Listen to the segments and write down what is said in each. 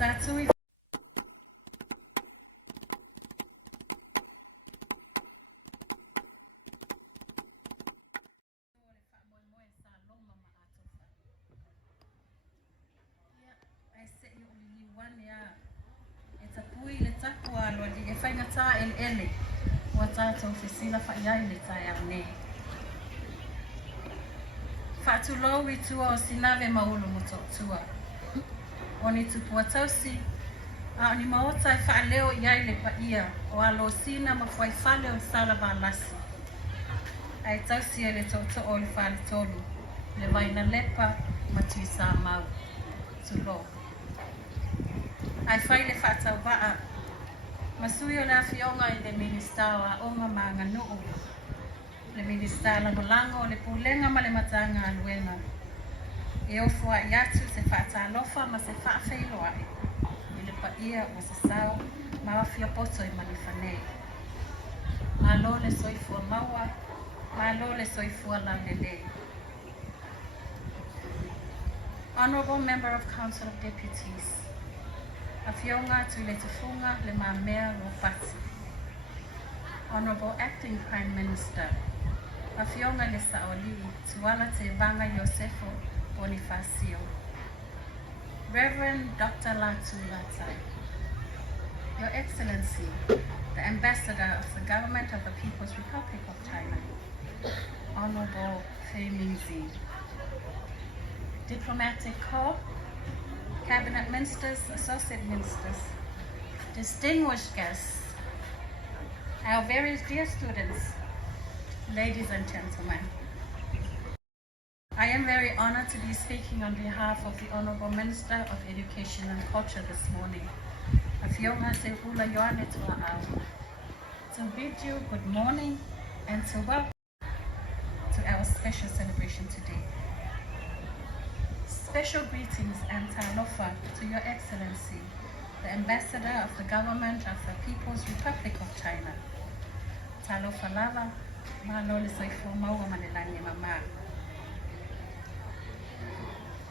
tātou i e tapui le taku alo li e whaingata ele wa tātou whesila whaiai le tai au nei. Whaatulau i tua o sinave maulu mo tua. O ni tupua tausi, a ni maota e whaaleo iai le paia o alo sina ma whai whale o sala lasi. Ai tausi e le toto o le whale tolu, le vaina lepa ma tui sa mau. Tulo. Ai whai le whaatau waa, masui o le awhionga i le minista o a onga maanga nuu. Le minista langolango o le pulenga ma le matanga aluenga. E ofua i atu se whaatalofa ma se whaafeilo ai. I le paia o se sao ma awhia poto i manifanei. Ma lo le soifua maua, ma lo le soifua laulelei. Honorable Member of Council of Deputies, Awhionga tu le tufunga le mamea Rofati. Honorable Acting Prime Minister, Awhionga le saoli tuala te vanga Yosefo Bonifacio. Reverend Dr. Latu Latai, Your Excellency, the Ambassador of the Government of the People's Republic of China, Honorable Fei Mingzi, Diplomatic Corps, Cabinet Ministers, Associate Ministers, distinguished guests, our very dear students, ladies and gentlemen. I am very honored to be speaking on behalf of the Honorable Minister of Education and Culture this morning, Awhionga se hula yoane tua au, to bid you good morning and to welcome to our special celebration today. Special greetings and talofa to Your Excellency, the Ambassador of the Government of the People's Republic of China. Talofa lava, malole soifo maua manelani mama.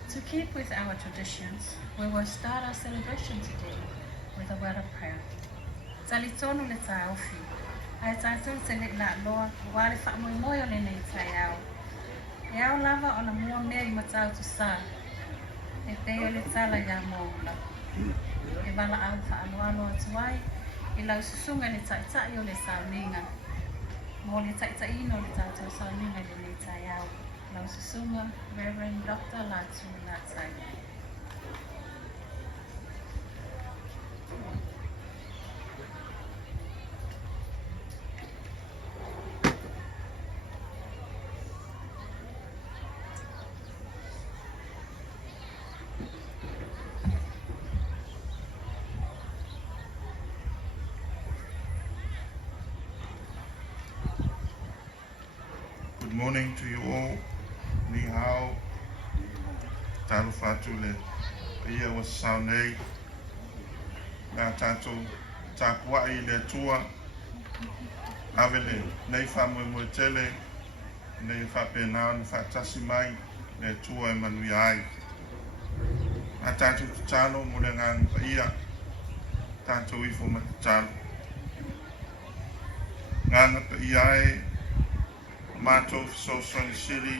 To keep with our traditions, we will start our celebration today with a word of prayer. Talitonu le taofi, ai tātou te le la loa, wale whaamoimoio le nei taiao. E au lava o na mua mea I matau tu sa, e peo le tala ya moula. E wala au whaaloalo atuai, I lau susunga le taitai o le sauninga. Mo le taitaino le tātou sauninga le nei taiao. Lau susunga, Reverend Dr. Latu Latai. Good morning to you all. Ni hao. Talo fatu le ia wa saunei. Nga tātou tākua I le tua. Avele nei whamui mo tele. Nei whapenao ni whatasi mai. Le tua e manui ai. Nga tātou talo mo le ngang pa ia. Tātou ifo matalo. Nga pa ia e. Mātou Sosoni City,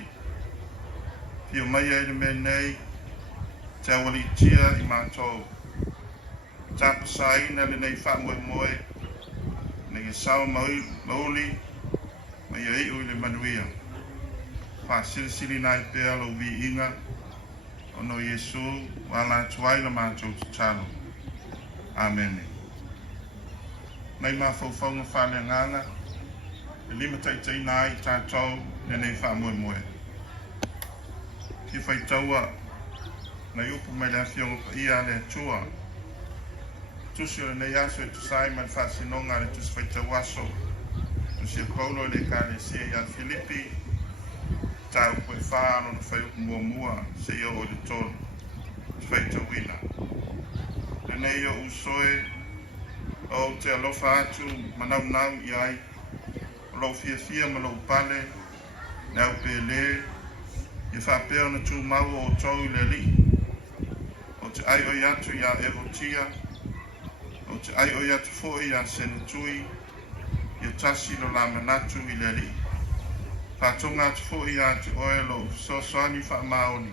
Pio mai ai le mea nei, te awali tia I mātou. Tāpasaina le nei whamoe moe, nei sao mauli, mai ai ui le manuia. Whasirisiri nai pēa lo vi inga, ono Yesu, wala tuai la mātou tutano. Amen. Mai mā whauwhaunga whale nganga, e lima taitai nai tātou ne nei whamoe moe. Ki whai taua, nei upu mai le awhionga pa ia le tua. Tusi o le nei aso e tusai mai whasinonga le tusi whai tau aso. Tusi e Paulo le ka le sia I Filipi. Tau koe whaano na whai upu mua mua se ia o le tonu. Whai tau wina. Le nei o usoe o te alofa atu manau nau I ai. Lo fia ma lo pale na pele e fa pe ona tu mau o tau le li o te ai o atu ia evotia, o te ai o atu fo ia senetui, ia tasi lo la manatu I le li. Whatonga atu fo ia te oelo so soani wha maoni,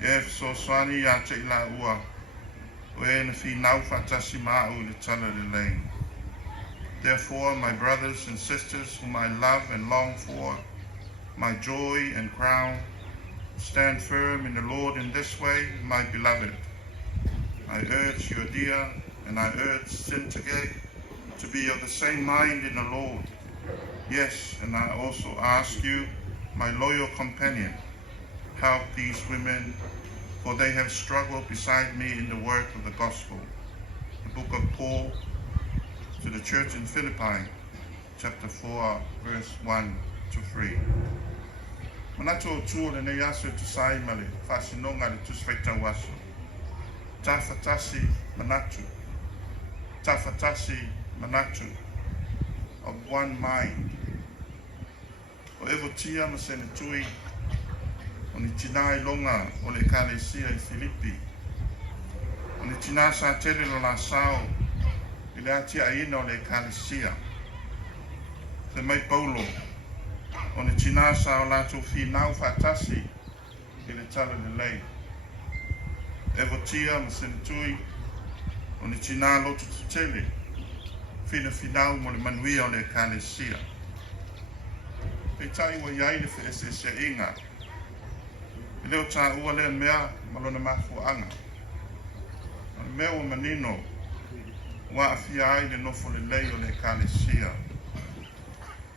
e so soani ia te ila ua, o e na fi nau wha tasi maa u le tala le lei. Therefore, my brothers and sisters whom I love and long for, my joy and crown, stand firm in the Lord in this way, my beloved. I urge Euodia and I urge Syntyche to be of the same mind in the Lord. Yes, and I also ask you, my loyal companion, help these women, for they have struggled beside me in the work of the gospel. The book of Paul to the church in Philippi, chapter 4, verse 1 to 3. Manatu o tū le nei aso tu sai male, whasinonga le tu sweita waso. Tawhatasi manatu. Tawhatasi manatu. Of one mind. O evo tia ma sene tui, o ni tina I longa o le kalesia I Filipi. O ni tina sa tele lo la sao, I le atia aina o le kalesia. Se mai Paulo, o ni tina sa o lato fi nau whatasi, I le tala le lei. Evo tia ma sene tui, o ni tina loto tele, fina finau mo le manuia o le kalesia. E tai wa iai le whaesesia inga. I leo tā ua lea mea malona mafuanga. O le mea o manino, wa awhia ai le nofo le lei o le kalesia.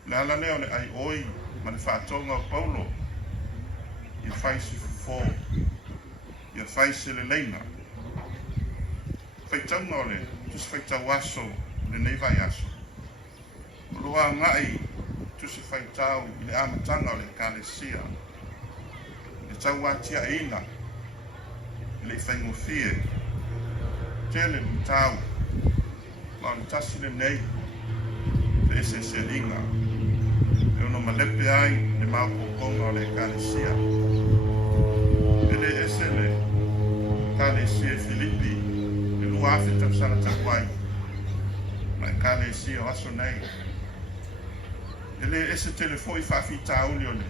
Le ala leo le ai oi, ma le whaatonga o Paulo. Ia whaisi fufo, ia whaisi le leina. Whaitaunga o le, tus whaitau aso, le neivai aso. Loa ngai, tusi whaitau I le amatanga o le kalesia. Le tau atia ina, I le whaingofie, tele le tau, ma le tasi le nei, le ese se ringa. E ono malepe ai, le maupokonga o le kalesia. E le ese le kalesia Filipi, le luafe tapsana takwai, ma le kalesia o aso nei. Ele ese telefoi whaafi tauli o le.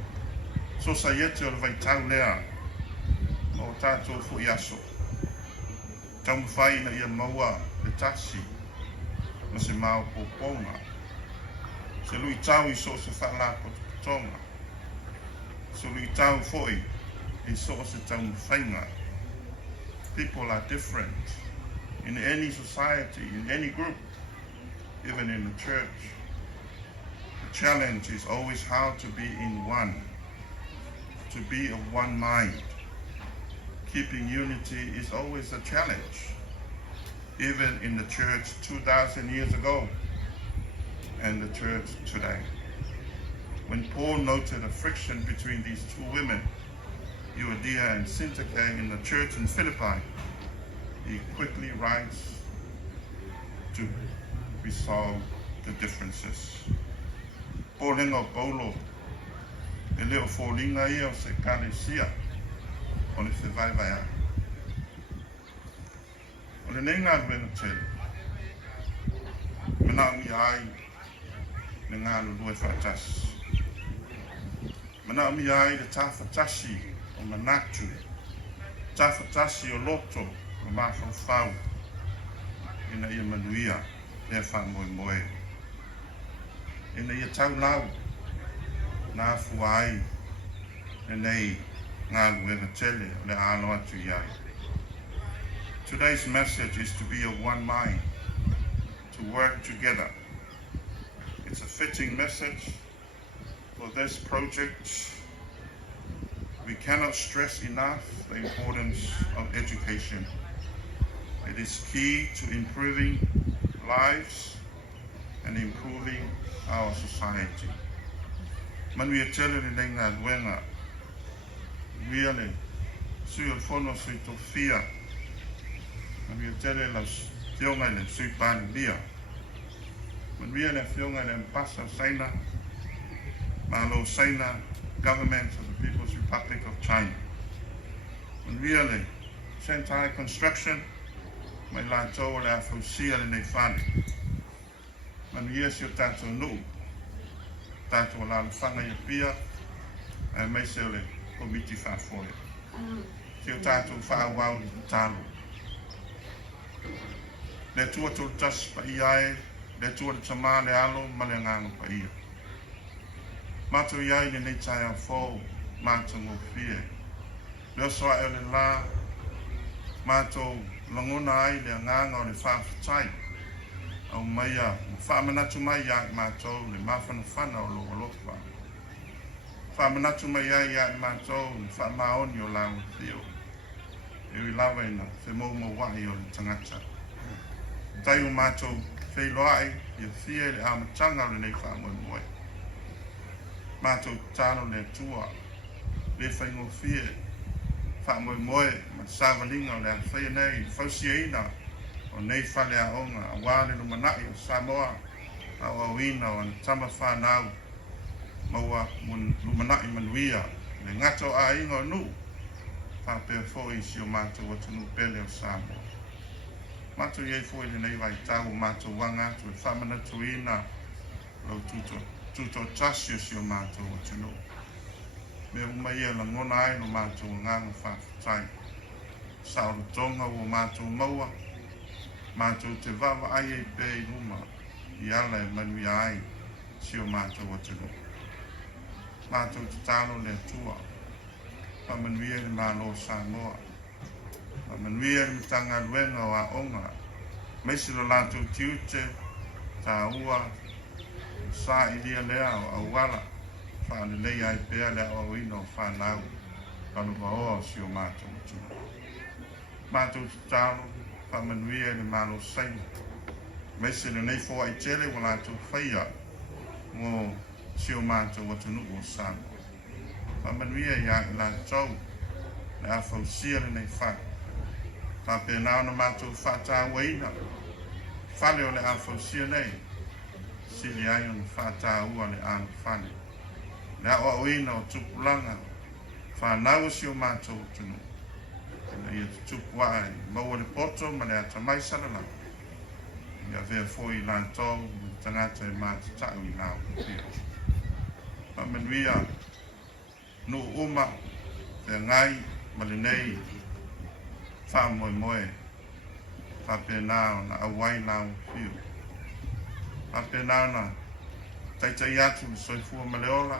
So sa iete o le vai tau lea. O tātou fu I aso. Tau mwhai na ia maua le tasi. Ma se mao poponga. Se lui tau I so se whala tonga. Se lui tau foi I so se tau mwhainga. People are different. In any society, in any group, even in the church. The challenge is always how to be in one, to be of one mind. Keeping unity is always a challenge, even in the church 2,000 years ago and the church today. When Paul noted a friction between these two women, Euodia and Syntyche, in the church in Philippi, he quickly writes to resolve the differences. Pōlenga o Paulo, e leo fōlinga ia o se kalesia, o le whiwaiwai a. O le nei ngā ruenga tele, mena mi ai, le ngā lulue whaatasi. Mena mi ai le tawhatasi o manatu, tawhatasi o loto o mawhauwhau, ina ia manuia, le wha moe moe. Ina ia tau lau, nā fuai, le nei ngā luenga tele, le alo atu iai. Today's message is to be of one mind, to work together. It's a fitting message for this project. We cannot stress enough the importance of education. It is key to improving lives and improving our society. Manu ia tele le nei ngā luenga, ria le sui o whono sui tofia, manu ia tele la whionga le sui pāni lia, manu ia le whionga le mpasa saina, malo saina government of the People's Republic of China, manu ia le Sentai Construction, mai la tau le a fausia le nei whane. Manuia si o tātou nuu, tātou la whanga i pia, mai se o le komiti whaafoe. Si o tātou whaawau i tālu. Le tua tō tas pa iai, le tua le tamā le alo, ma le ngāngu pa ia. Mātou iai le nei tai a fōu, mātou ngō fie. Leo soa e le la, mātou langona ai le nganga o le whaafatai. Au maia, whaamanatu mai ai mātou le mawhana whana o loa lopa. Whaamanatu mai ai mātou le whaamaoni o lau thio. E ui lawa ina, whe mou wahi o le tangata. Tai o mātou wheiloai, ia fie le amatanga le nei whaamoe moe. Mātou tāno le tua, le whaingo fie, whaamoe moe, ma sāwalinga le awhai nei, whausiaina, o nei whale a onga, a wāle no manai o Samoa, a wawina o ana tama whanau, maua lumanai manuia, le ngato a ingo nu, whapea fōi si o mātou o tunu pele o Samoa. Mātou iei fōi le nei vai tau o mātou wanga, tu e whamana tuina, lau tuto tasio si o mātou o tunu. Me umaia la ngona ai no mātou o nganga whaafatai. Saoro tonga o mātou maua, mātou te wawa ai e pēi ruma, i ala e manui ai si o mātou o tunu. Mātou te tāno le tua, pa manuia le mālo Samoa. Pa manuia le mitanga luenga o a onga, meisi lo lātou tiute, tā ua, sā ilia lea o awala, whaane lei ai pēa lea o ino o whanau, panu waoa si o mātou o tunu. Mātou te tāno, pa manuia le mālo saina. Meisi le nei fōa i tele wa lātou whaia, ngō si o mātou o tunu o Samoa. Pa manuia ia i lātou, le a whausia le nei whai. Pa pēnao na mātou whātā waina, whale o le a whausia nei, sili ai o na whātā ua le āna whane. Le a oina o tupulanga, whanau si o mātou o tunu. Ia te tupu ai, maua le poto, ma le ata mai sarala. Ia vea fōi lātou, tangata e mātatau i nāu pia. Pa manuia, nu uma, te ngai, ma le nei, wha moe moe, wha pēnao na awai nāu pia. Wha pēnao na taitai atu le soifua ma le ola,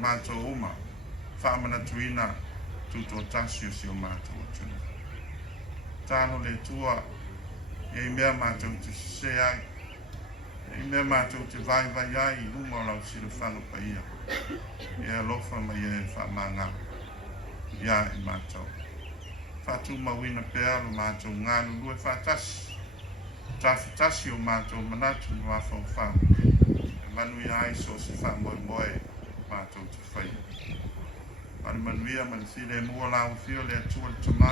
mātou uma, wha manatuina, tuto tasio si o mātou o tunu. Tāno le tua, e mea mātou te se ai, e mea mātou te vai ai, i lunga o lau sira whanu pa ia. E alofa mai e whamanga, ia e mātou. Whatu mawina pēa lo mātou ngānu lue whātasi. Tāwhitasi o mātou manatu no whau whau. E manui ai so se whamoe moe, mātou te whaia. Ari manuia ma le file mua lau fio le atua le tamā.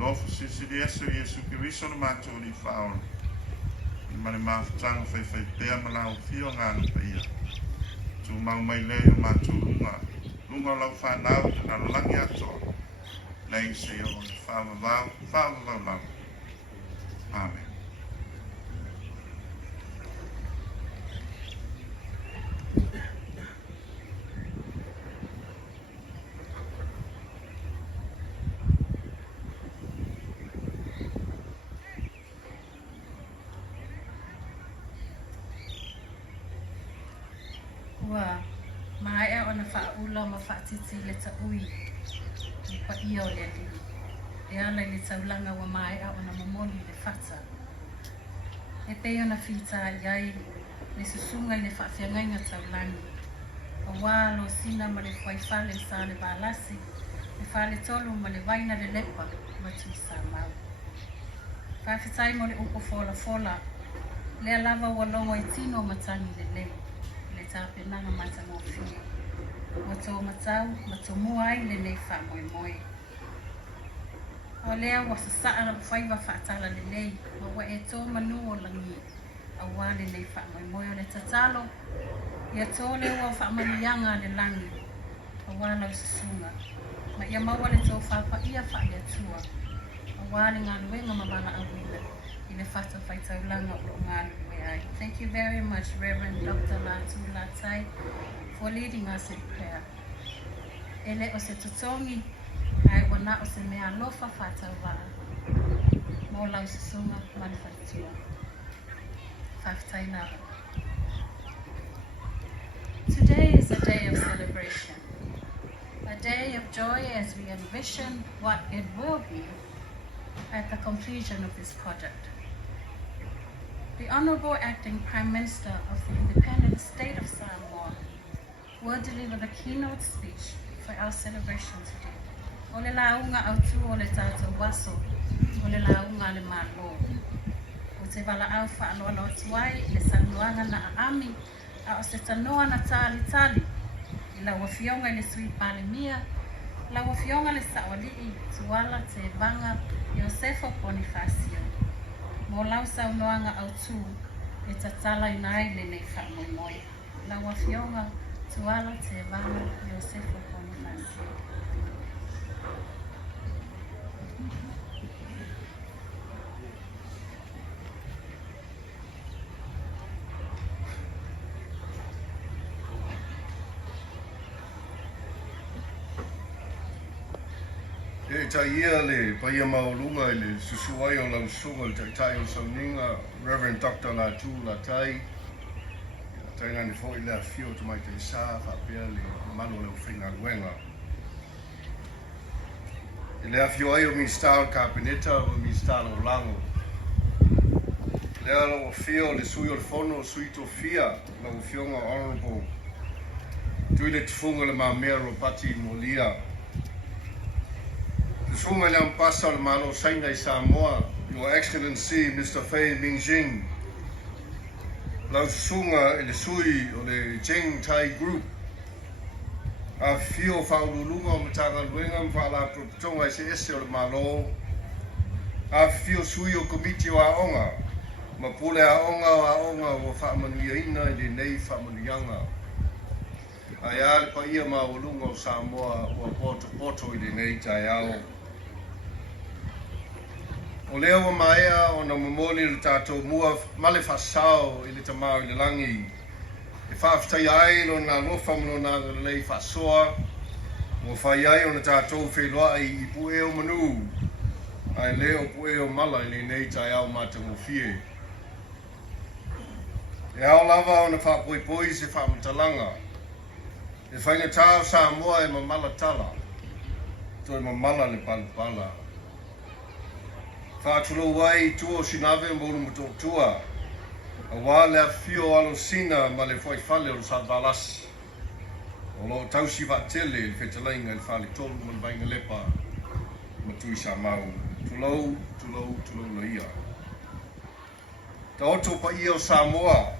Lofu sisiri esu i Jesu Kiriso na mātou li whaona. I ma le mawhatanga whai pēa ma lau fio ngāna pa ia. Tu mau mai leo mātou lunga. Lunga lau whanau na langi atoa. Nei se o le whaamavau lau. Amen. Ua, mai e ona whaula ma whaatiti le ta ui, i pa ia o le li. E ala le taulanga wa mai e ona momoni le whata. E pe ona whita iai, le susunga i le whaafeangainga taulangi. A wālo sina ma le whaifale sa le wālasi, le whale tolu ma le waina le lepa, ma tui sa mau. Whawhitai mo le upo fola, le alava walongo i tino matangi le leo. Tāpe nanga mata mō whia. Mo tō matau, ma tō mua ai le nei wha moe moe. O lea wa sa saara whaiwa whaatala le nei, ma wa e tō manu o langi a wā le nei wha moe moe o le tatalo. Ia tō le wa wha manianga le langi, a wā lau sasunga. Ma ia maua le tō whapa ia wha ia tua. A wāne ngā luenga mamana awina I le whata whaitaulanga o ngā lue ai. Thank you very much, Reverend Dr. Latu Latai, for leading us in prayer. Ele o se tutongi, ai wana o se mea lofa whataulanga. Mo lau se sunga manifestua. Whaftainara. Today is a day of celebration, a day of joy as we envision what it will be at the completion of this project. The Honorable Acting Prime Minister of the independent state of Samoa will deliver the keynote speech for our celebration today. O le launga au tu o le tātou waso, o le launga le malo. O te wala au whaaloa tuai, le sanuanga na aami, a o se tanoa na tali, I la wafionga I le sui pale mia, la wafionga le saolii, tuala te vanga, Iosefo Bonifacio. Mo lau saunoanga au tu, e tatala inai le nei whamoimoi. La wafionga, tuala te vanga, Iosefo Bonifacio. E taia le paia maolunga le susuai o lau sunga le tai o sauninga Reverend Dr. Latu Latai. Taina ni fo ile afio tu mai te sa fa pia le manu le ufinga luenga. Ile afio ai o mi star kabineta o mi star o lango. Le alo o fio le sui o le fono sui to fia la o fionga honorable. Tui le tufunga le mamea ro pati molia. The Sunga Lam Pasal Mano Saingai Samoa, Your Excellency Mr. Fei Mingjing, Lau Sunga ele Sui o le Jeng Thai Group, a fio whaululunga o matanga luenga mwhala protonga I se ese o le malo, a fio sui o komiti o aonga, ma pule aonga o whaamanuia ina I le nei whaamanuianga. Ai ale pa ia maulunga o Samoa o poto I le nei tai ao. O leo wa maea o na mamoli le tātou mua male whasao I le tamau I le langi. E whaafitai ai lo na lofa mno na lei whasoa. Mo whai ai o na tātou wheloa I pue o manu. Ai leo pue o mala I le nei tai au mātango fie. E ao lava o na whapoipoi se whaamatalanga. E whainga tāo Samoa e mamala tala. To e mamala le palpala. Whātulo wai tua sinave mo ulu mutotua. A wā lea fio alo sina ma le whai whale o sa balas. O lo tausi whaatele le whetalainga le whale tolu ma le vainga lepa ma tui sa mau. Tulou lo ia. Ta oto pa ia o Samoa.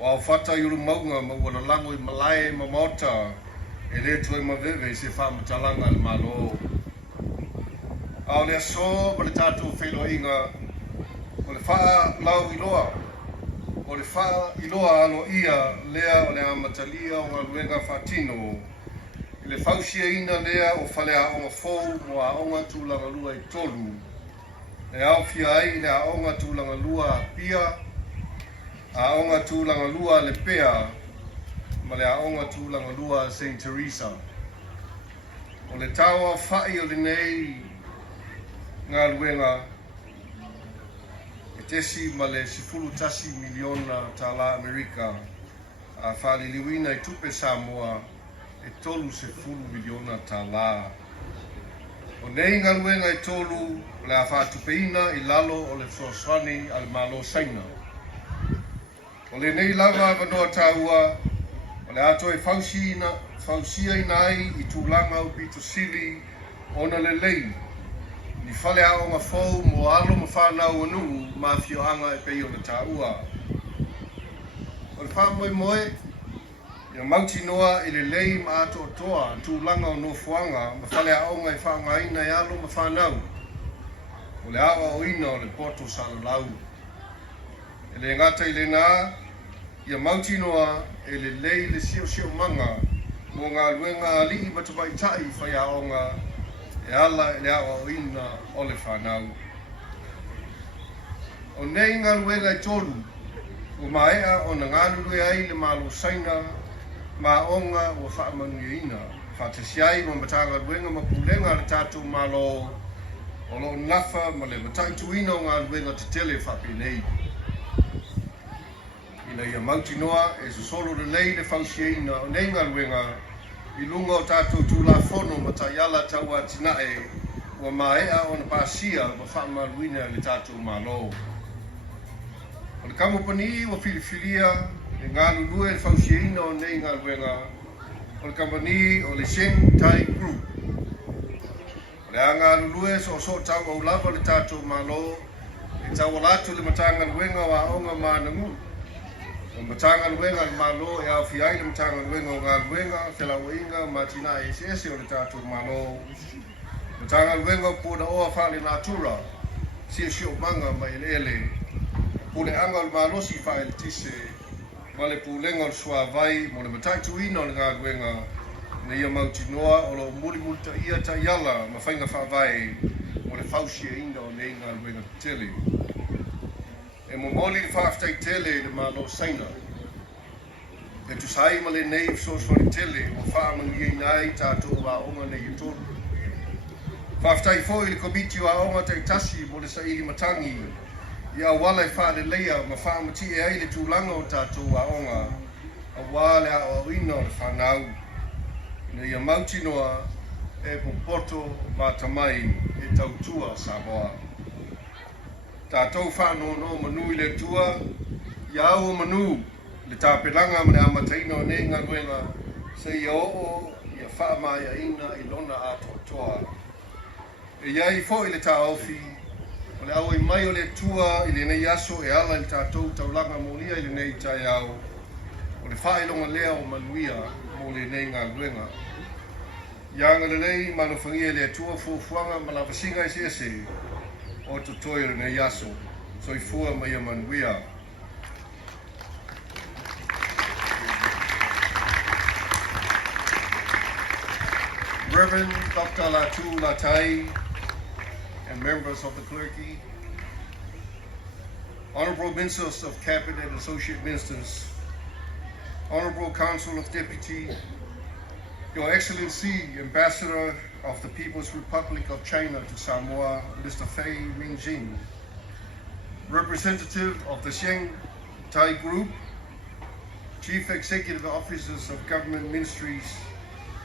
Wa o whata I ulu maunga ma wana lango I malae ma mota. E le tue ma veve se whamatalanga le malo. Ao lea so ma le tātou wheloinga o le wha lau iloa. O le wha iloa alo ia lea o le amatalia o ngā luenga whatino. I le whausia ina lea o whale aonga fōu mo aonga tūlanga lua I tolu. E ao fia ai le aonga tūlanga lua pia. Aonga tūlanga lua le pea. Ma le aonga tūlanga lua St. Teresa. O le tawa whai o le nei ngā luenga e tesi ma le sifulu tasi miliona tala Amerika a whaliliwina I tupe Samoa e tolu sifulu miliona tala. O nei ngā luenga I tolu le a whatupeina I lalo o le Soswani al malo saina. O le nei lava vanoa tāua o le ato e fausia ina ai I tūlanga o pito sili ona le lei. Ni whale a o ngā whou mo alo ma whanau anu ma whioanga e pei o na tāua. O le whamoe moe, ia mauti noa I le lei ma ato o toa tūlanga o nofuanga ma whale a o ngai whaangaina e alo ma whanau. O le awa o ina o le poto sa lau. E le ngata I le nā, ia mauti noa e le lei le sio manga mo ngā luenga li I matapai tai whai aonga e ala e lea o ina o le whanau. O nei ngā luenga I tolu, o maea o na ngā lue ai le malo saina ma onga o whaamanu I ina. Whaatasiai mo matanga luenga ma pulenga le tātou malo o lo nafa ma le matai tuina o ngā luenga te tele whape nei. Ina ia mauti noa e se solo le lei le whausiaina o nei ngā luenga I lunga o tātou tūla whono ma tai ala taua tinae ua maea o na pāsia ma whaamaruina le tātou malo. O le kamopani o Filifilia e ngā lulue le whausiaina o nei ngā luenga o le company o le Sheng Tai Group. O le anga lulue so tau au lava le tātou malo e tau alatu le matanga luenga o aonga mānangu. O matanga luenga le malo e au fiai le matanga luenga o ngā luenga whelau inga matina e sese o le tātou malo. Matanga luenga o pūna oa whale natura sia sio manga mai ele. Pule anga o le malo si whae le tise ma le pūlenga o le suavai mo le matai tuina o le ngā luenga na ia mauti noa o lo muli ta ia ta iala ma whainga whaavai mo le whausia inga o nei ngā luenga tele. E mo moli le whaaftai tele le malo saina. E tu sai ma le nei fsoswani tele o whaamangi e nai tātou wa onga nei i tolu. Whaaftai fo I le komiti wa onga te tasi mo le saili matangi ia wala I whaare leia ma whaamati e ai le tūlanga o tātou wa onga a wale a o ina o le whanau. Ina ia mauti noa e popoto ma tamai e tautua Samoa. Tātou whanau no manu I le tua, ia au manu le tāpelanga ma le amataina o nei ngā luenga se ia oo ia whaamaya ina I lona a totoa. E iai fo I le tā ofi, o le au I mai o le tua I le nei aso e ala I tātou taulanga molia I le nei tai au, o le whaelonga lea o manuia mo le nei ngā luenga. Ianga le lei manufangia le tua fuafuanga ma la vasinga I sese, o totoi le nei aso, so I fua mai a manuia. Reverend Dr. Latu Latai and members of the clergy, Honorable Ministers of Cabinet and Associate Ministers, Honorable Council of Deputy, Your Excellency, Ambassador of the People's Republic of China to Samoa, Mr. Fei Mingjing, representative of the Sheng Tai Group, Chief Executive Officers of government ministries,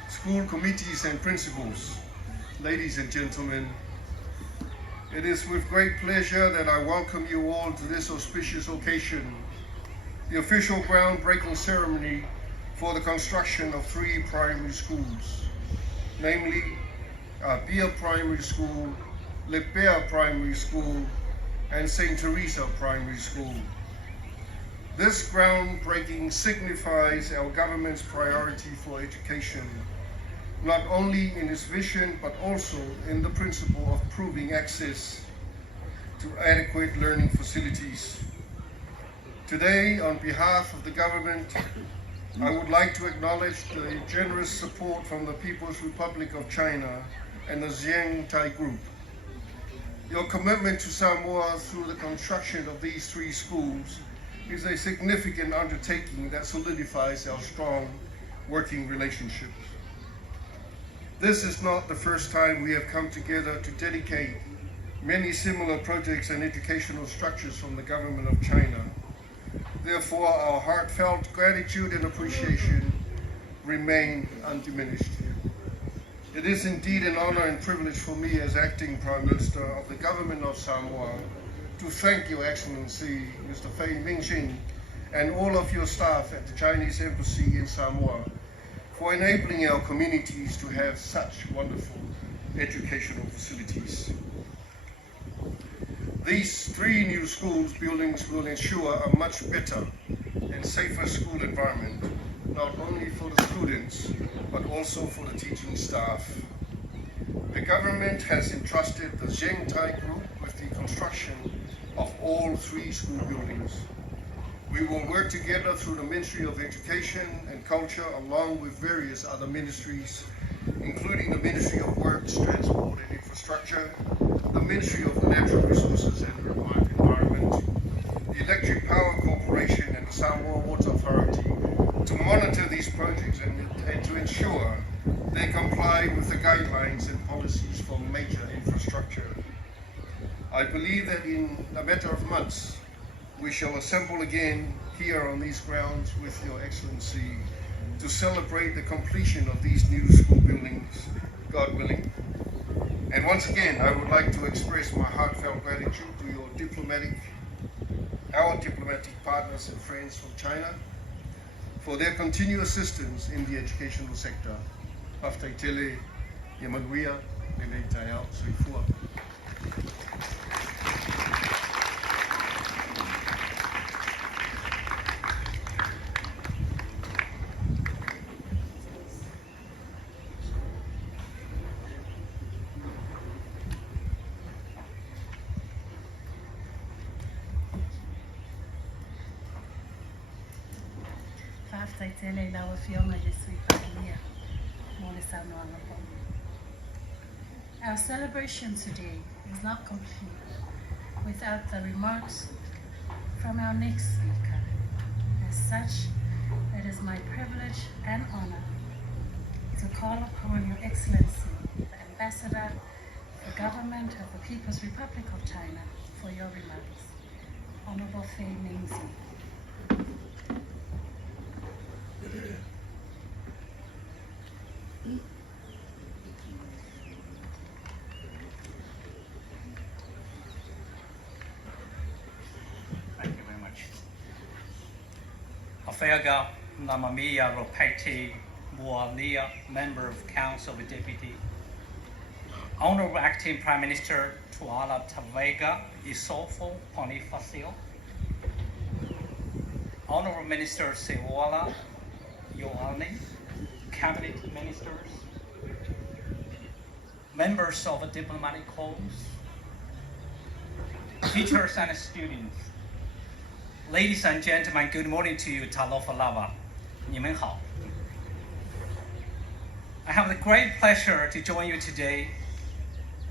school committees and principals, ladies and gentlemen, it is with great pleasure that I welcome you all to this auspicious occasion, the official groundbreaking ceremony for the construction of 3 primary schools, namely Bia Primary School, Lepea Primary School, and St. Teresa Primary School. This groundbreaking signifies our government's priority for education, not only in its vision, but also in the principle of proving access to adequate learning facilities. Today, on behalf of the government, I would like to acknowledge the generous support from the People's Republic of China and the Sheng Tai Group. Your commitment to Samoa through the construction of these 3 schools is a significant undertaking that solidifies our strong working relationships. This is not the first time we have come together to dedicate many similar projects and educational structures from the government of China. Therefore, our heartfelt gratitude and appreciation remain undiminished. It is indeed an honor and privilege for me as acting Prime Minister of the government of Samoa to thank Your Excellency, Mr. Fei Mingjing, and all of your staff at the Chinese Embassy in Samoa for enabling our communities to have such wonderful educational facilities. These 3 new schools buildings will ensure a much better and safer school environment, not only for the students, but also for the teaching staff. The government has entrusted the Sheng Tai Group with the construction of all 3 school buildings. We will work together through the Ministry of Education and Culture along with various other ministries, including the Ministry of Works, Transport and Infrastructure, the Ministry of Natural Resources and Environment, the Electric Power Corporation and the Samoa Water Authority to monitor these projects and to ensure they comply with the guidelines and policies for major infrastructure. I believe that in a matter of months, we shall assemble again here on these grounds with Your Excellency to celebrate the completion of these new school buildings, God willing. And once again, I would like to express my heartfelt gratitude to our diplomatic partners and friends from China for their continued assistance in the educational sector. Aftaitele, Yamanuia, Nenei Soifua. Our celebration today is not complete without the remarks from our next speaker. As such, it is my privilege and honor to call upon Your Excellency, the Ambassador, the Government of the People's Republic of China, for your remarks. Honorable Fei Mingzi. Afega Namamia Ropeti Mualia, Member of Council of Deputy. Honorable Acting Prime Minister Tuala Tavega Isofo Ponifacio. Honorable Minister Sewala Yoani, Cabinet Ministers, members of the diplomatic corps, teachers and students. Ladies and gentlemen, good morning to you, Talofa Lava. 你们好. I have the great pleasure to join you today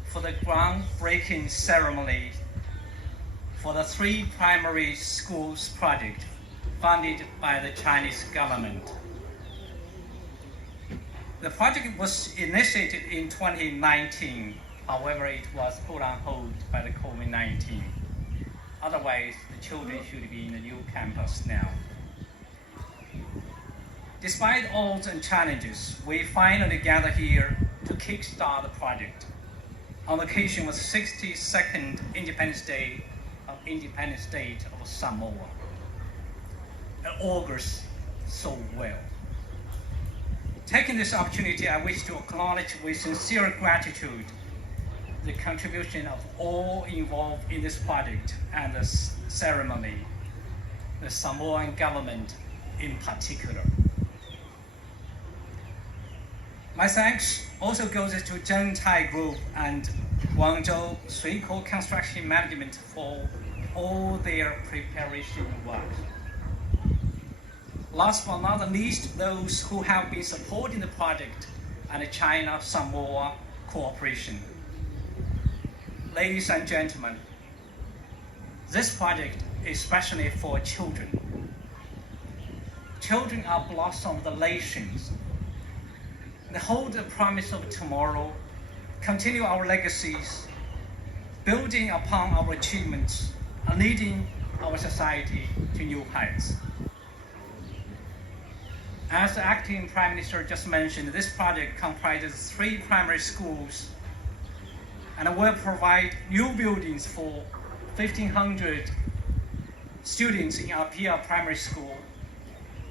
for the groundbreaking ceremony for the 3 primary schools project funded by the Chinese government. The project was initiated in 2019, however, it was put on hold by the COVID-19. Otherwise, the children should be in the new campus now. Despite odds and challenges, we finally gathered here to kickstart the project on the occasion of the 62nd Independence Day of Independent State of Samoa. It augurs so well. Taking this opportunity, I wish to acknowledge with sincere gratitude the contribution of all involved in this project and the ceremony, the Samoan government in particular. My thanks also goes to Zheng Tai Group and Guangzhou Suikou Construction Management for all their preparation work. Last but not least, those who have been supporting the project and the China-Samoa cooperation. Ladies and gentlemen, this project is especially for children. Children are blossom of the nations. They hold the promise of tomorrow, continue our legacies, building upon our achievements, and leading our society to new heights. As the Acting Prime Minister just mentioned, this project comprises 3 primary schools and will provide new buildings for 1,500 students in Apia Primary School,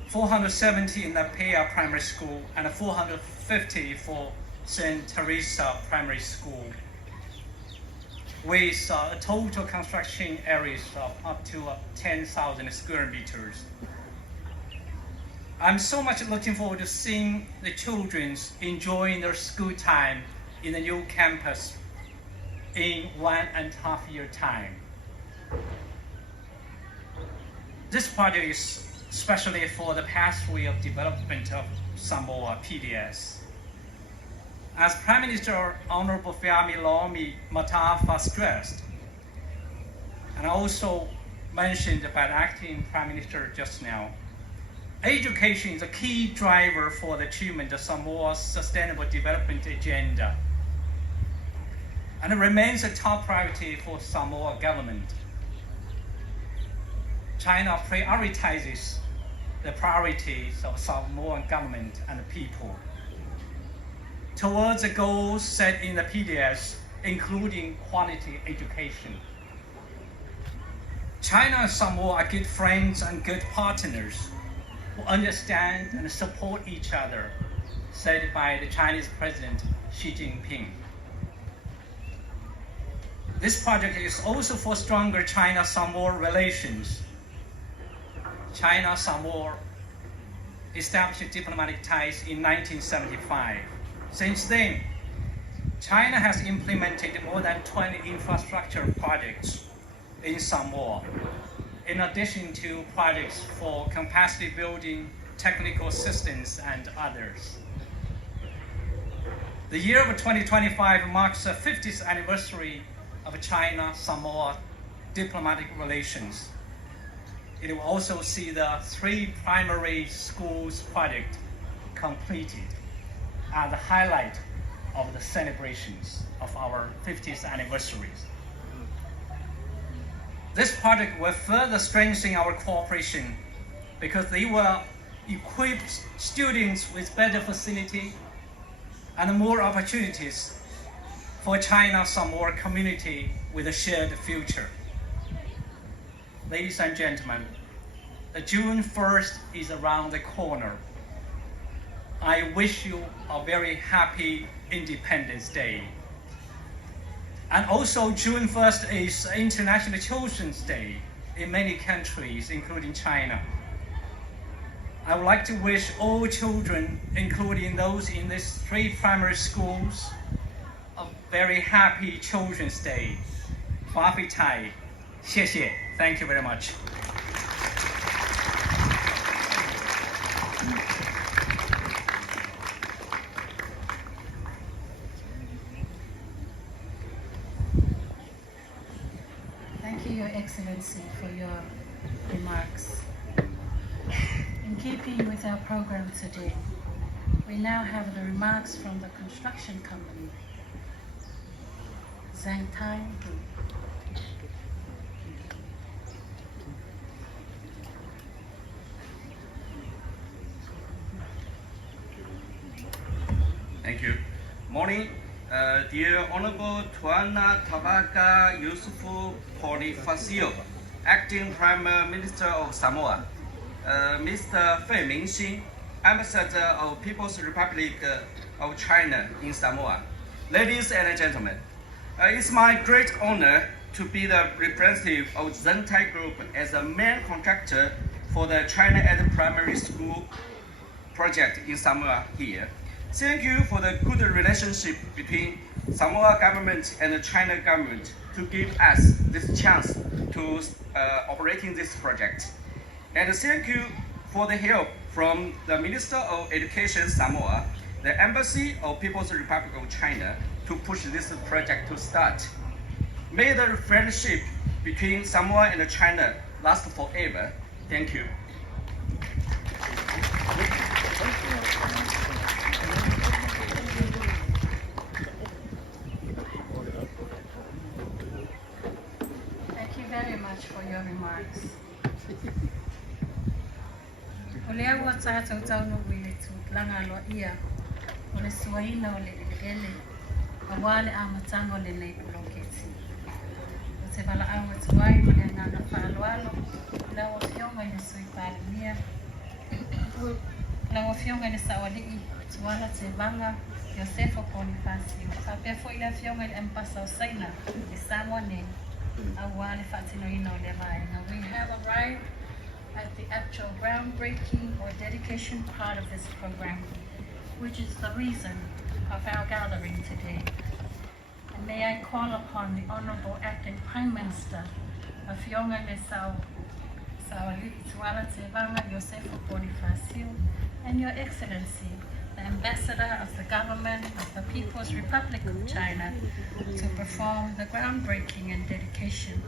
470 in Apia Primary School, and 450 for St. Teresa Primary School, with a total construction areas of up to 10,000 square meters. I'm so much looking forward to seeing the children enjoying their school time in the new campus in 1.5 year time. This project is especially for the pathway of development of Samoa PDS. As Prime Minister Honorable Fiami Lomi Matafa stressed, and also mentioned by the acting Prime Minister just now, education is a key driver for the achievement of Samoa's sustainable development agenda, and it remains a top priority for Samoa government. China prioritizes the priorities of Samoan government and the people towards the goals set in the PDS, including quality education. China and Samoa are good friends and good partners who understand and support each other, said by the Chinese President Xi Jinping. This project is also for stronger China-Samoa relations. China-Samoa established diplomatic ties in 1975. Since then, China has implemented more than 20 infrastructure projects in Samoa, in addition to projects for capacity building, technical assistance, and others. The year of 2025 marks the 50th anniversary of China-Samoa diplomatic relations. It will also see the 3 primary schools project completed as the highlight of the celebrations of our 50th anniversaries. This project will further strengthen our cooperation because they will equip students with better facility and more opportunities for China-Samoa community with a shared future. Ladies and gentlemen, the June 1st is around the corner. I wish you a very happy Independence Day. And also June 1st is International Children's Day in many countries, including China. I would like to wish all children, including those in these 3 primary schools, a very happy Children's Day. Fafi Tai, 谢谢. Thank you very much. Thank you, Your Excellency, for your remarks. In keeping with our program today, we now have the remarks from the construction company, Zhang Tai Group. Thank you. Morning, dear Honorable Tuana Tabaka Yusufu Bonifacio, Acting Prime Minister of Samoa, Mr. Fei Mingxin, Ambassador of People's Republic of China in Samoa. Ladies and gentlemen, it's my great honor to be the representative of Zentai Group as a main contractor for the China Ed Primary School project in Samoa here. Thank you for the good relationship between Samoa government and the China government to give us this chance to operating this project. And thank you for the help from the Minister of Education Samoa, the Embassy of People's Republic of China to push this project to start. May the friendship between Samoa and China last forever. Thank you. Thank you very much for your remarks. Olea wa tata utaunu wile tu langa lo ia. Ole suwaina ole ele. Awale amatango le nei bloketi. Ote bala awa tuwai mene nana whaalwalo. La wafionga ina sui parimia. La wafionga ina sawalii. Tuwala te banga. Yosefo Bonifacio. Apefo ila fionga ina mpasa usaina. Isamwa ne. Awale fatino ina ole mai. Now we have arrived at the actual groundbreaking or dedication part of this program, which is the reason of our gathering today. And may I call upon the Honorable Acting Prime Minister of Yonga Nesau and Your Excellency, the Ambassador of the Government of the People's Republic of China, to perform the groundbreaking and dedication,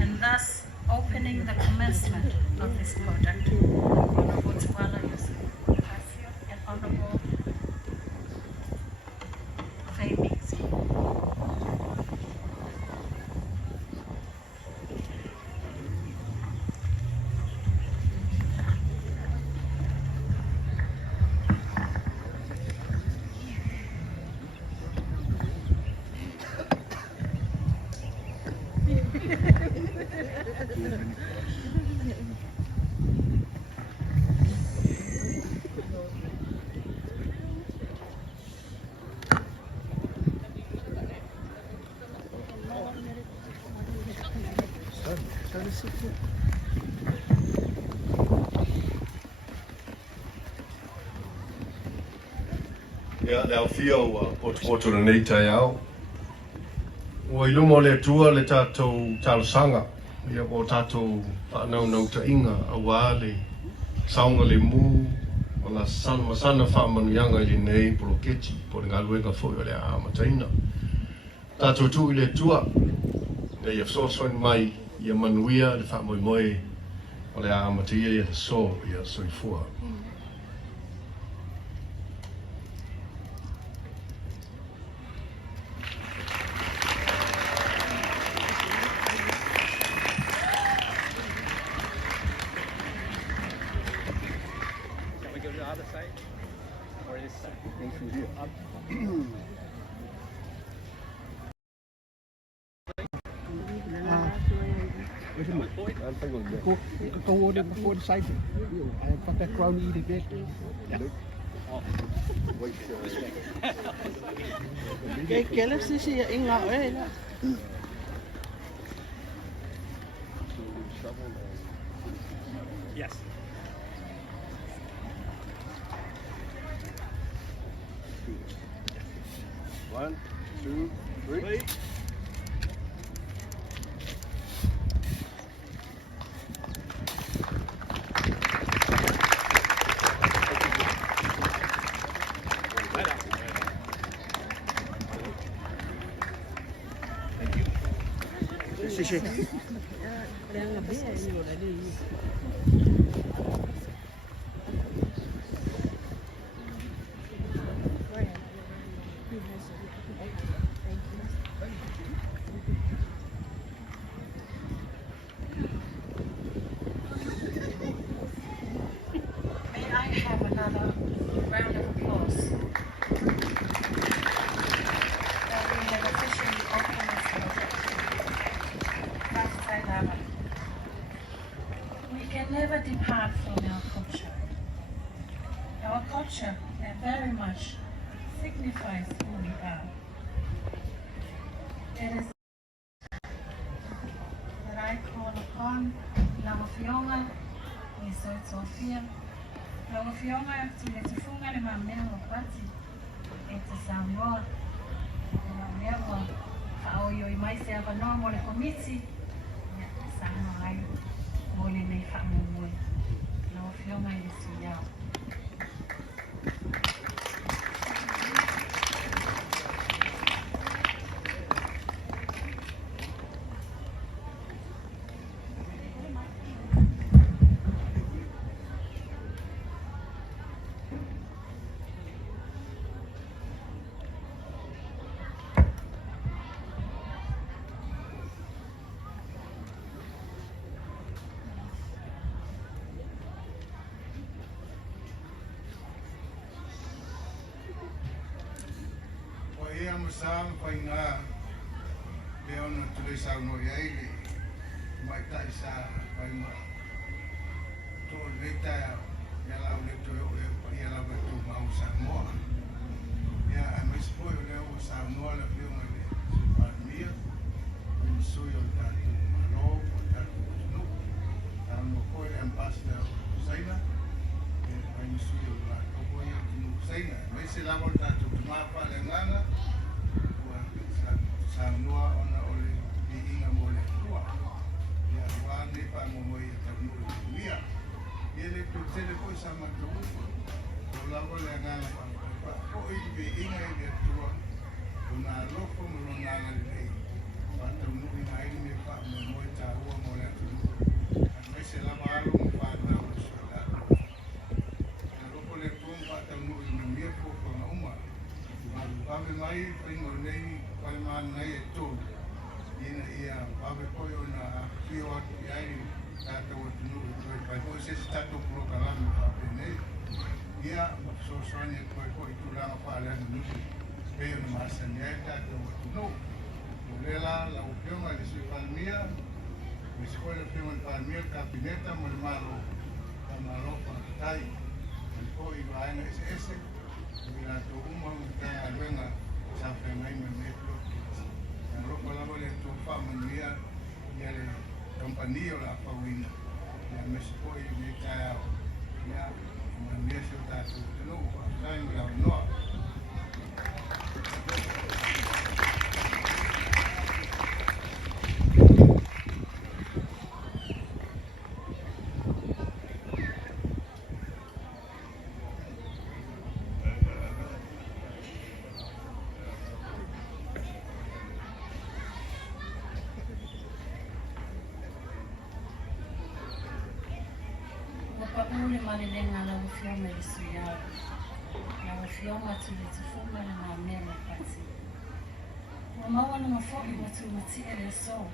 and thus opening the commencement of this project. Honorable Tuala Yusuf and Honorable Fei Mingzi. Ia le awhia poto na nei tai au. Ua ilumo le tua le tātou talosanga. Ia o tātou whanau ta inga awa le saunga le mū. O la masana whamanuianga i le nei poloketi po le ngaluenga fwoi o le a mataina. Tātou tu i le tua. Ia ia fsosoin mai ia manuia le whamoimoe o le a mataia ia le so ia soifua. Go order before the side. I've got that ground eating bit. Cái galaxy siya inga eh. Yes. One, two, three. May I have another round of applause? That we have officially opened this project. Last time, we can never depart from our culture. Our culture very much signifies who we are. It is that I call upon Lamafionga, Sofia, Lamafionga to funga le mamea wakati etasamua mamea au yo imaise aba no mo le komiti ya sama ai mo le nei fa mo mo Lamafionga ile yao. Ia masang pai nga leona tule sa no yaile mai tai sa pai ma to leta ya la le to ya la ba to ma sa mo ya a mes po le o sa mo la pe ma le pa mia so yo ta to ma no ta to no ta no ko e ambassador saina e ai so yo la to ko ya no saina me se la volta to ma pa le ngana sa noa ona ole i inga mole pa mo mo ia ta no ia ia le tu tele ko sa ma tu o la ko le ngana pa ko i be inga i le tua una loko mo no ngana le pa ta no i mai me pa mo mo ta o mo le tu me se la ba lo pa na o so la loko le ko pa ta no i me ko ko na uma pa me mai pa no nei pa man nei to ina ia pawe koe o na whio atu i ai tātou atu nui koe kai koe se tātou kuro kalami pawe nei ia so soani koe koe tūranga whaale anu nui peo na maasani ai tātou atu nui o lela la o peonga le sui palmia me se koe le peonga le palmia ka pineta mo le malo ka malo pa tai le koe i vaena ese ese i la tō umahu kai aluenga sa whengai me metro Roko lavo le tō whamanuia ia le kompanio la whawina ia mesiko i me kai au ia manuia se o tātou tino o kai me lau noa Ule malilenga la ufioma le suyao la ufioma tuli tufuma na maamela pati wamawa na mafoki watu matia le so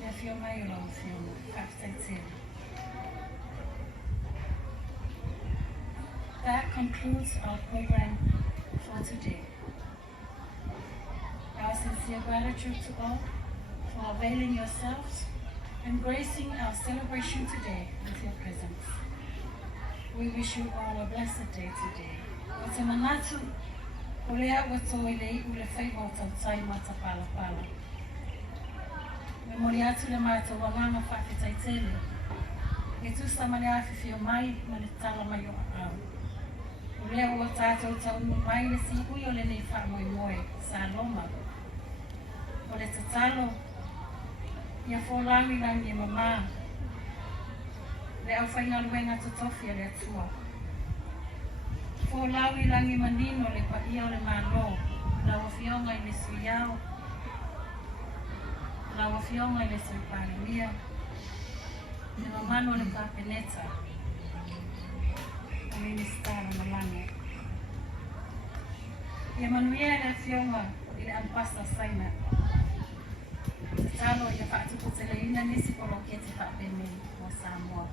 le fioma yo la ufioma kapitaitele. That concludes our program for today. Our sincere gratitude to all for availing yourselves and gracing our celebration today with your presence. We wish you all a blessed day today. O te manatu, o lea wato i lei u le whaiwa o tau tai mata pala pala. Me mori atu le mata wanganga whawhetai tele. E tusta male awhiwhi o mai, ma le tala mai o au. O lea ua tātou tau mai le si ui o le nei wha moe moe, sa loma. O le tatalo, ia fōlangi langi e mama. Le au whainga luenga totofi le atua. Fōlawi langi manino le pa ia o le malo. La wafionga i le suiao. La wafionga i le suiparimia. Le mamano le kapeneta. O ministara malange. Ia manuia le fionga i le ampasa saina. Talo ia whaatuku te le ina nisi polo ke te whaapene o Samoa.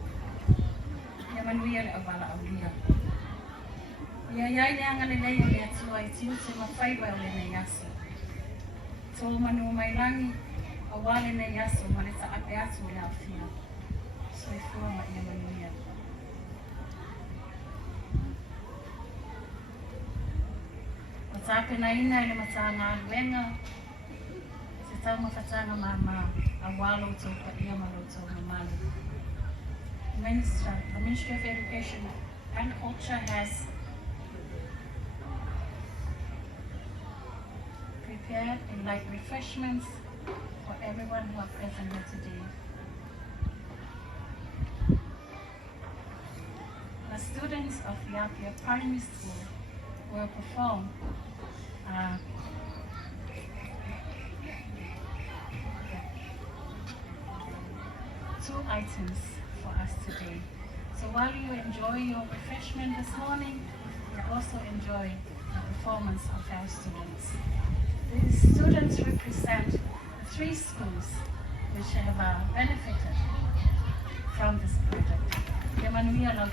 Ia manuia le awala aulia. Ia iai le anga le nei o le atua i tiu te mawhaiwa o le nei aso. Tō manu mai rangi a wale nei aso ma le ta ape atu le awhia. So i fuama ia manuia. O tāpe na ina le matanga aluenga. Tau mawhatanga mama a walo tō pa ia malo tō mamalu. The Ministry of Education and Culture has prepared a light refreshments for everyone who are present here today. The students of the Apia Primary School will perform two items for us today. So while you enjoy your refreshment this morning, you also enjoy the performance of our students. These students represent the 3 schools which have benefited from this project. Yamanuia lau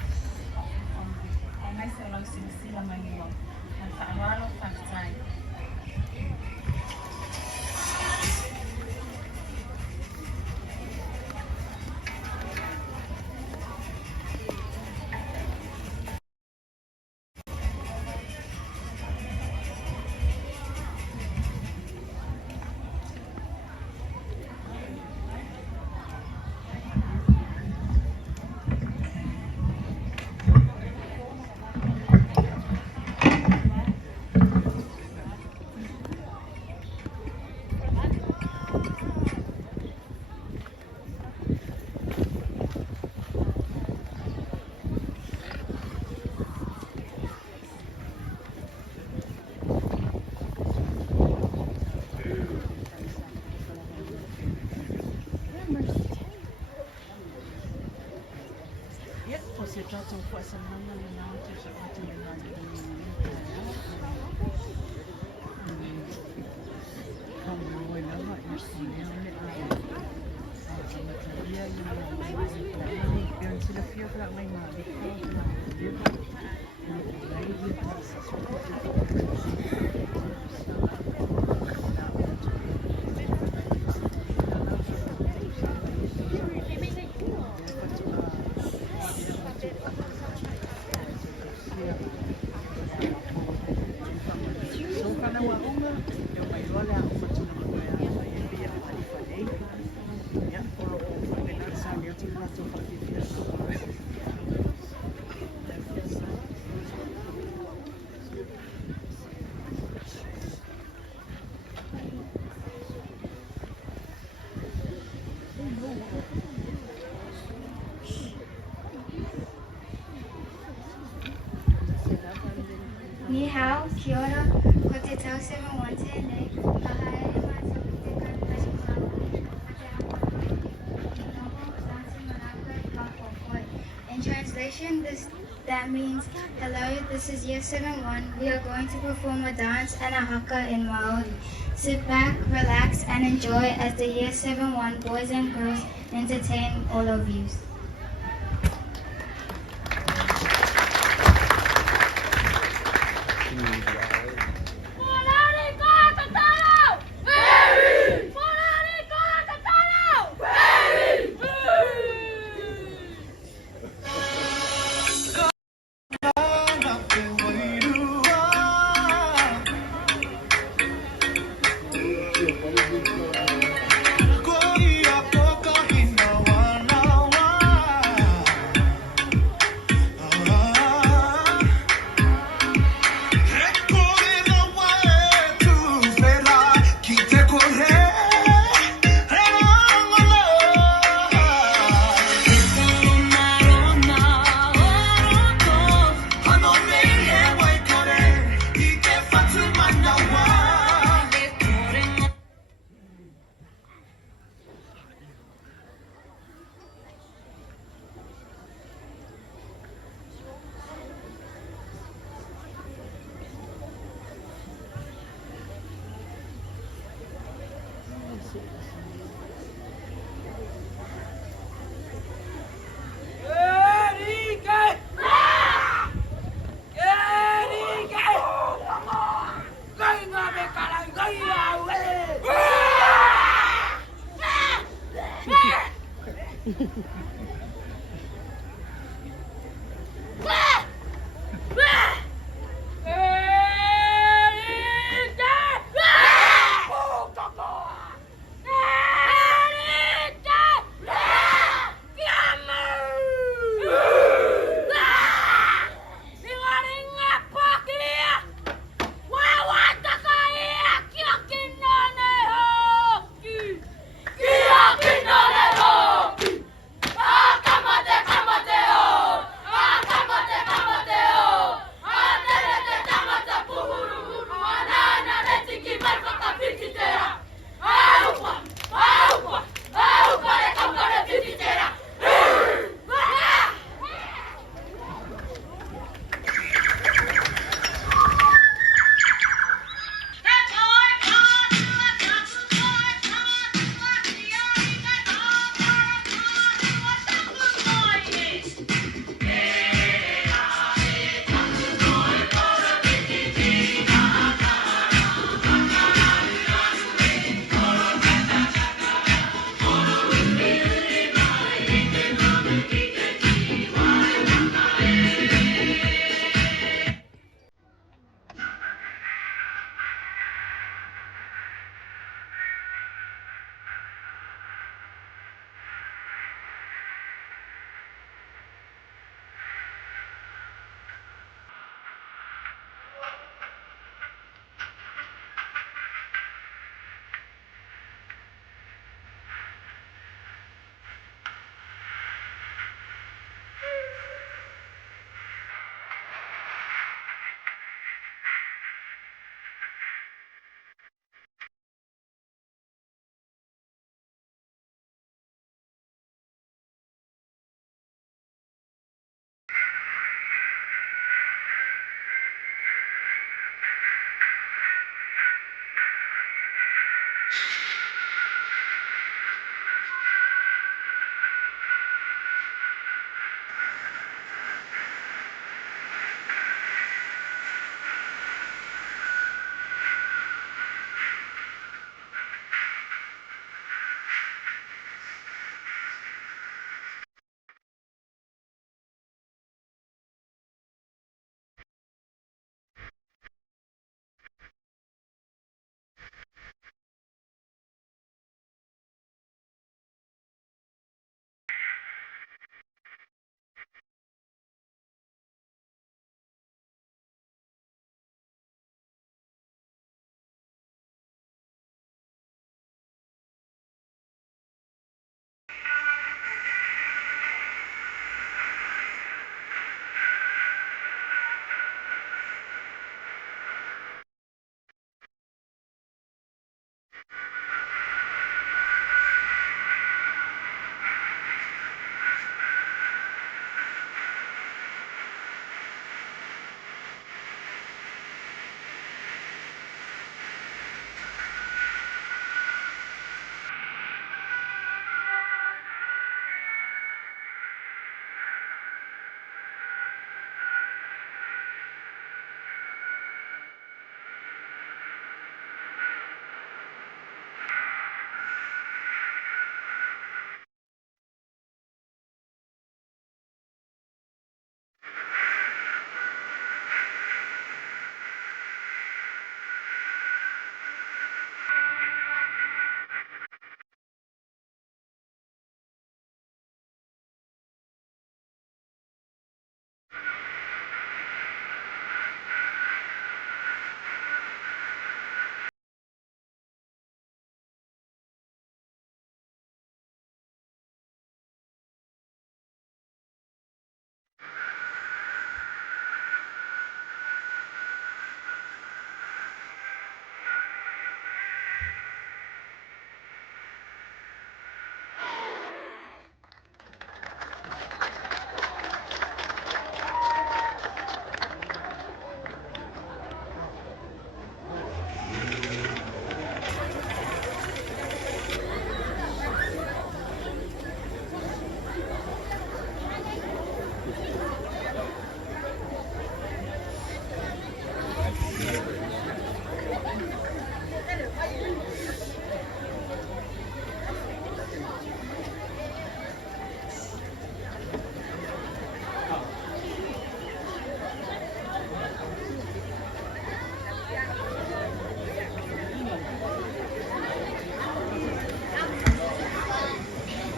maise lau sinisila manilo, and Fa'awalo Fa'atai. se tātou whaasananga ni nā te sa atu ni ngā ni ka moe lava I sinea me a mataria I ngā ni pia sila fia kala mai ngā riko kala riko lai ni tāsa Ni hao, kia ora, ko te tau 7-1 tēnei, ka haere mai te kaipaiwha, ka te hapa, in translation, that means, hello, this is year 7-1. We are going to perform a dance and a haka in Maori. Sit back, relax, and enjoy as the year 7-1 boys and girls entertain all of you.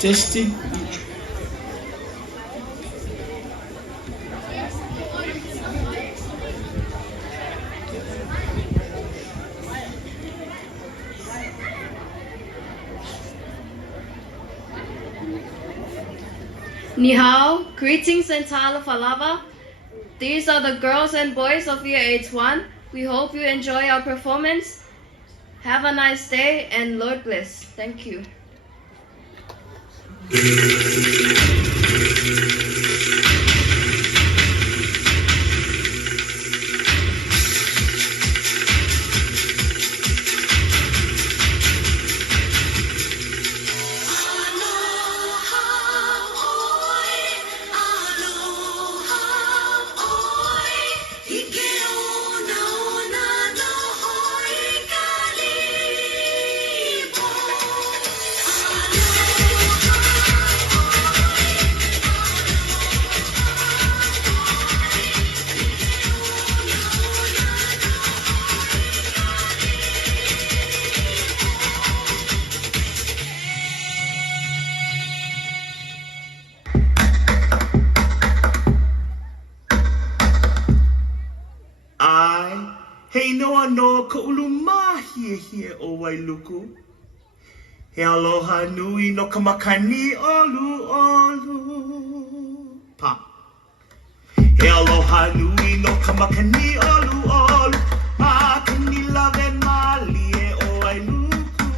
Testing. Ni hao, greetings and talo falava. These are the girls and boys of year 8-1. We hope you enjoy our performance. Have a nice day and Lord bless. Thank you. Hei noa no ka ulu mahi hie o Wailuku. He aloha nui no ka makani olu olu. Pa. He aloha nui no ka makani olu olu. Makani lave mali e o Wailuku.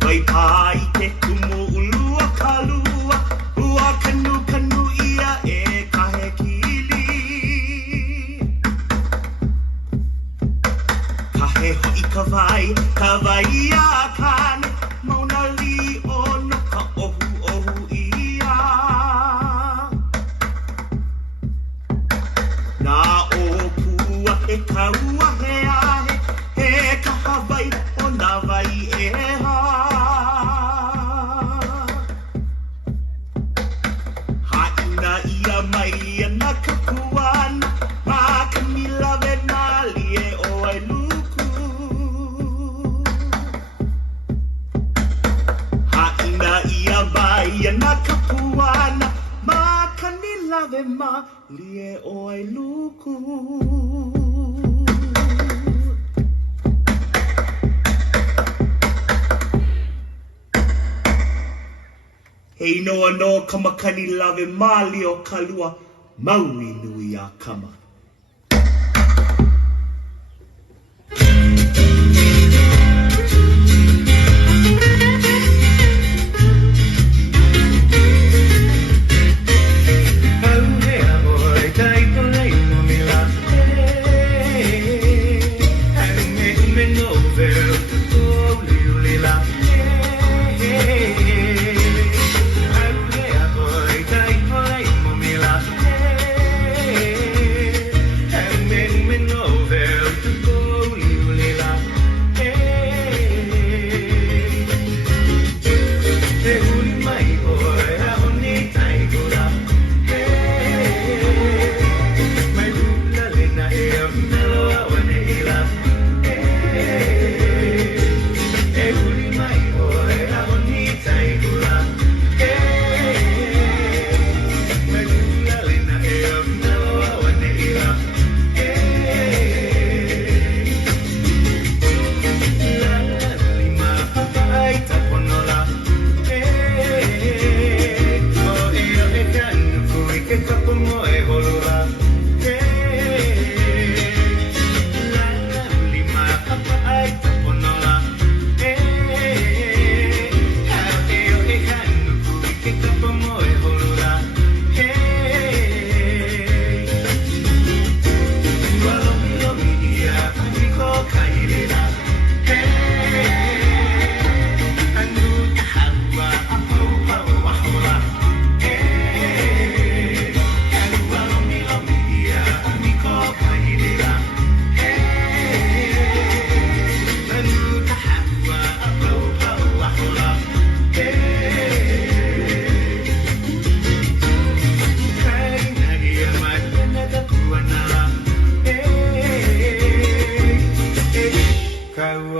Vai pa I te kumu ulua kalua. Ua kanu kanu ia e kaheki. He hoi kawai a kane, mauna li o no ka ohu ia. Nā o pua he kaua he ahe, he ka Hawaii o nā wai e ha. Haina ia mai ana ka kuana, ma ka milawe nā lie o Wailuku. Ia vai ana ka puana, ma kani lave ma lie o Wailuku. Hei noa no ka makani lave ma lie o kalua, maui nui a kama.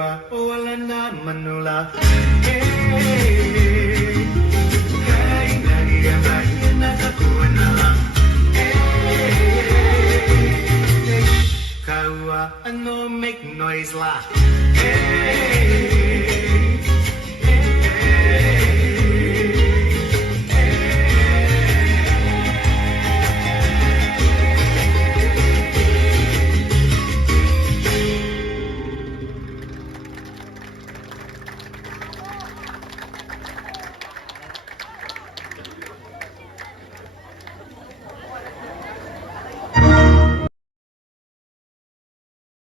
kaua oalana manula. Hey, nagi abai na kakuana lang. Hey, kaua ano make noise la. Hey.